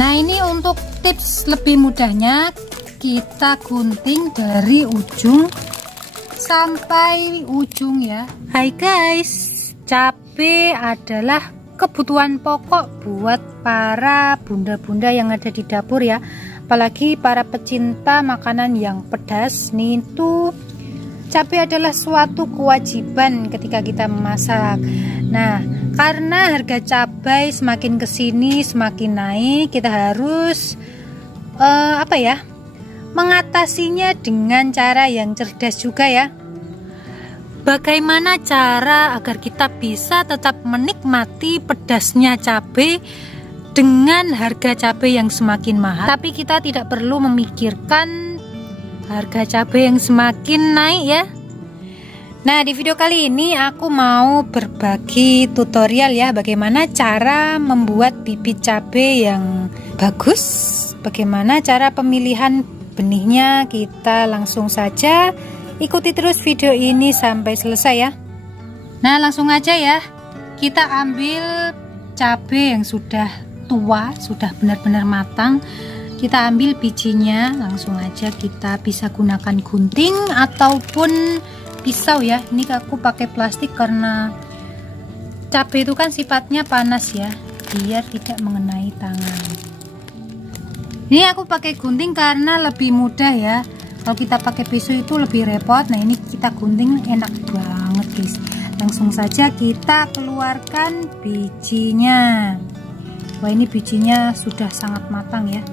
Nah, ini untuk tips lebih mudahnya, kita gunting dari ujung sampai ujung ya. Hai guys, cabai adalah kebutuhan pokok buat para bunda-bunda yang ada di dapur ya, apalagi para pecinta makanan yang pedas. Nih tuh, cabai adalah suatu kewajiban ketika kita memasak. Nah, karena harga cabai semakin kesini semakin naik, kita harus mengatasinya dengan cara yang cerdas juga ya. Bagaimana cara agar kita bisa tetap menikmati pedasnya cabai dengan harga cabai yang semakin mahal, tapi kita tidak perlu memikirkan harga cabai yang semakin naik ya. Nah, di video kali ini aku mau berbagi tutorial ya, bagaimana cara membuat bibit cabai yang bagus, bagaimana cara pemilihan benihnya. Kita langsung saja ikuti terus video ini sampai selesai ya. Nah, langsung aja ya, kita ambil cabai yang sudah tua, sudah benar-benar matang. Kita ambil bijinya, langsung aja kita bisa gunakan gunting ataupun pisau ya. Ini aku pakai plastik karena cabai itu kan sifatnya panas ya, biar tidak mengenai tangan. Ini aku pakai gunting karena lebih mudah ya. Kalau kita pakai pisau itu lebih repot. Nah, ini kita gunting enak banget guys. Langsung saja kita keluarkan bijinya. Wah, ini bijinya sudah sangat matang ya.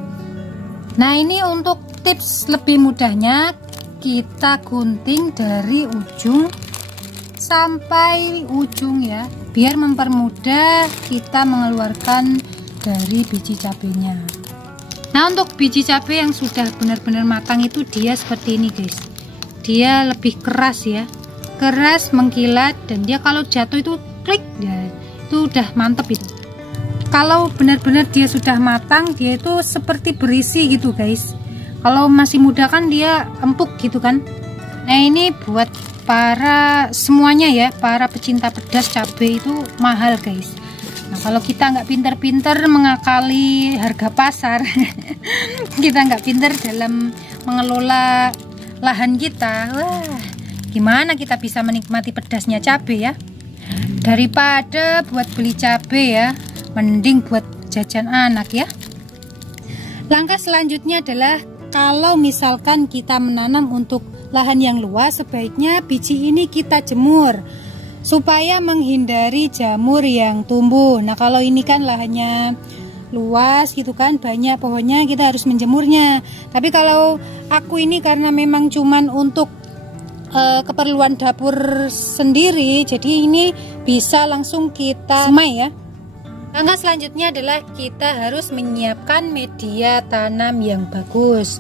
Nah, ini untuk tips lebih mudahnya, kita gunting dari ujung sampai ujung ya, biar mempermudah kita mengeluarkan dari biji cabenya. Nah, untuk biji cabai yang sudah benar-benar matang itu dia seperti ini guys. Dia lebih keras ya, keras, mengkilat, dan dia kalau jatuh itu klik ya, itu udah mantep itu. Kalau benar-benar dia sudah matang, dia itu seperti berisi gitu guys. Kalau masih muda kan dia empuk gitu kan. Nah, ini buat para semuanya ya, para pecinta pedas, cabai itu mahal guys. Nah, kalau kita nggak pinter-pinter mengakali harga pasar, kita nggak pinter dalam mengelola lahan kita, wah, gimana kita bisa menikmati pedasnya cabai ya? Daripada buat beli cabai ya, mending buat jajan anak ya. Langkah selanjutnya adalah, kalau misalkan kita menanam untuk lahan yang luas, sebaiknya biji ini kita jemur supaya menghindari jamur yang tumbuh. Nah, kalau ini kan lahannya luas gitu kan, banyak pohonnya, kita harus menjemurnya. Tapi kalau aku ini karena memang cuman untuk keperluan dapur sendiri, jadi ini bisa langsung kita semai ya. Langkah selanjutnya adalah kita harus menyiapkan media tanam yang bagus.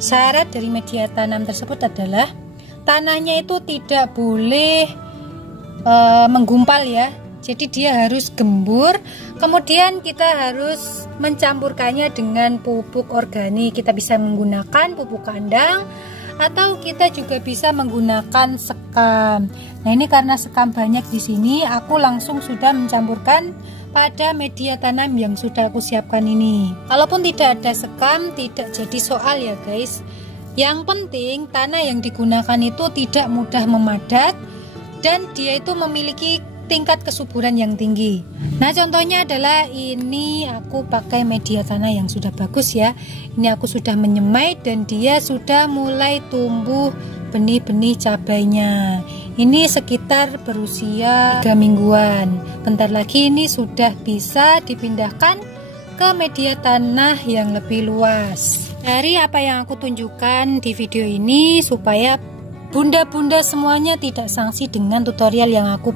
Syarat dari media tanam tersebut adalah tanahnya itu tidak boleh menggumpal ya, jadi dia harus gembur. Kemudian kita harus mencampurkannya dengan pupuk organik. Kita bisa menggunakan pupuk kandang atau kita juga bisa menggunakan sekam. Nah, ini karena sekam banyak di sini, aku langsung sudah mencampurkan pada media tanam yang sudah aku siapkan ini. Kalaupun tidak ada sekam, tidak jadi soal ya guys. Yang penting tanah yang digunakan itu tidak mudah memadat dan dia itu memiliki tingkat kesuburan yang tinggi. Nah, contohnya adalah ini aku pakai media tanah yang sudah bagus ya. Ini aku sudah menyemai dan dia sudah mulai tumbuh benih-benih cabainya. Ini sekitar berusia 3 mingguan. Bentar lagi ini sudah bisa dipindahkan ke media tanah yang lebih luas. Dari apa yang aku tunjukkan di video ini, supaya bunda-bunda semuanya tidak sanksi dengan tutorial yang aku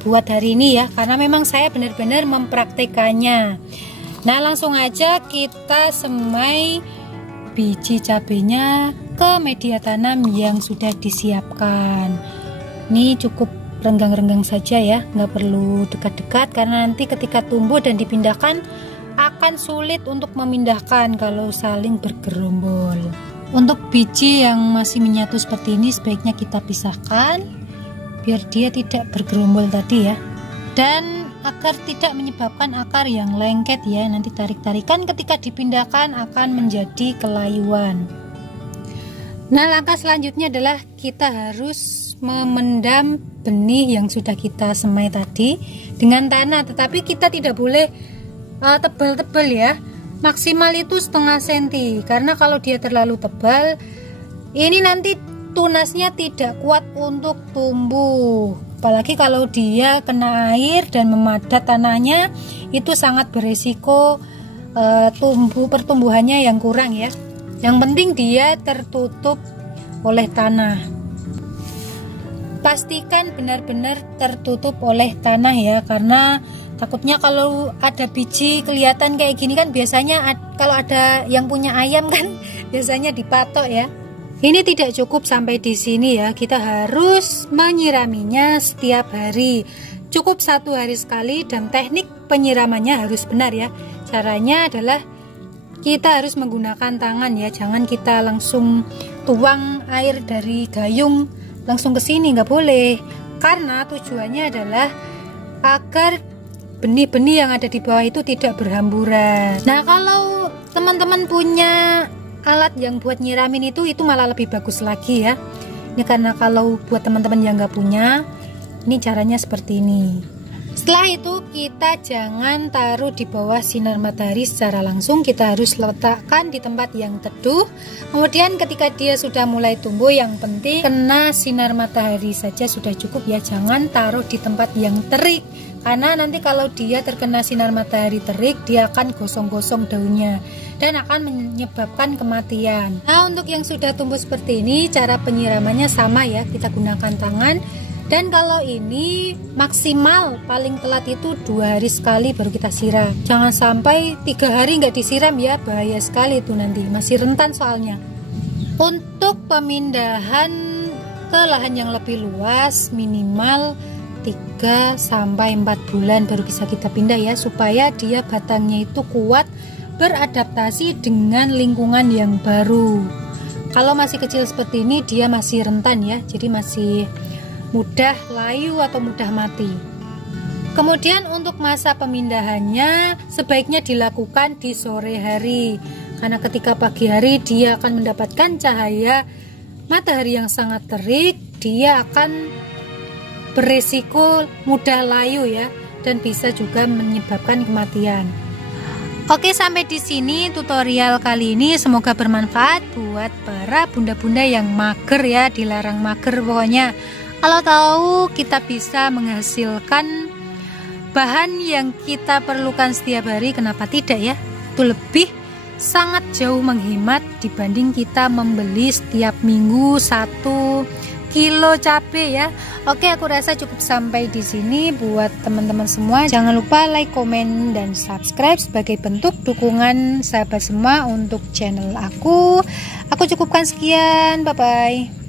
buat hari ini ya, karena memang saya benar-benar mempraktekannya. Nah, langsung aja kita semai biji cabenya ke media tanam yang sudah disiapkan. Ini cukup renggang-renggang saja ya, nggak perlu dekat-dekat, karena nanti ketika tumbuh dan dipindahkan akan sulit untuk memindahkan kalau saling bergerombol. Untuk biji yang masih menyatu seperti ini sebaiknya kita pisahkan biar dia tidak bergerombol tadi ya. Dan agar tidak menyebabkan akar yang lengket ya. Nanti tarik-tarikan ketika dipindahkan akan menjadi kelayuan. Nah, langkah selanjutnya adalah kita harus memendam benih yang sudah kita semai tadi dengan tanah, tetapi kita tidak boleh tebal-tebal ya. Maksimal itu setengah senti, karena kalau dia terlalu tebal ini nanti tunasnya tidak kuat untuk tumbuh. Apalagi kalau dia kena air dan memadat tanahnya, itu sangat beresiko pertumbuhannya yang kurang ya. Yang penting dia tertutup oleh tanah. Pastikan benar-benar tertutup oleh tanah ya, karena takutnya kalau ada biji kelihatan kayak gini kan, biasanya kalau ada yang punya ayam kan biasanya dipatok ya. Ini tidak cukup sampai di sini ya, kita harus menyiraminya setiap hari. Cukup 1 hari sekali dan teknik penyiramannya harus benar ya. Caranya adalah kita harus menggunakan tangan ya, jangan kita langsung tuang air dari gayung langsung ke sini, nggak boleh. Karena tujuannya adalah agar benih-benih yang ada di bawah itu tidak berhamburan. Nah, kalau teman-teman punya alat yang buat nyiramin itu malah lebih bagus lagi ya. Ini karena kalau buat teman-teman yang nggak punya, ini caranya seperti ini. Setelah itu kita jangan taruh di bawah sinar matahari secara langsung, kita harus letakkan di tempat yang teduh. Kemudian ketika dia sudah mulai tumbuh, yang penting kena sinar matahari saja sudah cukup ya, jangan taruh di tempat yang terik. Karena nanti kalau dia terkena sinar matahari terik, dia akan gosong-gosong daunnya dan akan menyebabkan kematian. Nah, untuk yang sudah tumbuh seperti ini, cara penyiramannya sama ya, kita gunakan tangan. Dan kalau ini maksimal paling telat itu 2 hari sekali baru kita siram. Jangan sampai 3 hari nggak disiram ya, bahaya sekali itu nanti, masih rentan soalnya. Untuk pemindahan ke lahan yang lebih luas, minimal 3-4 bulan baru bisa kita pindah ya, supaya dia batangnya itu kuat beradaptasi dengan lingkungan yang baru. Kalau masih kecil seperti ini dia masih rentan ya, jadi masih mudah layu atau mudah mati. Kemudian untuk masa pemindahannya sebaiknya dilakukan di sore hari, karena ketika pagi hari dia akan mendapatkan cahaya matahari yang sangat terik, dia akan beresiko mudah layu ya, dan bisa juga menyebabkan kematian. Oke, sampai di sini tutorial kali ini, semoga bermanfaat buat para bunda-bunda yang mager ya, dilarang mager pokoknya. Kalau tahu kita bisa menghasilkan bahan yang kita perlukan setiap hari, kenapa tidak ya? Itu lebih sangat jauh menghemat dibanding kita membeli setiap minggu 1 kilo cabai ya. Oke, aku rasa cukup sampai di sini buat teman-teman semua. Jangan lupa like, komen, dan subscribe sebagai bentuk dukungan sahabat semua untuk channel aku. Aku cukupkan sekian, bye-bye.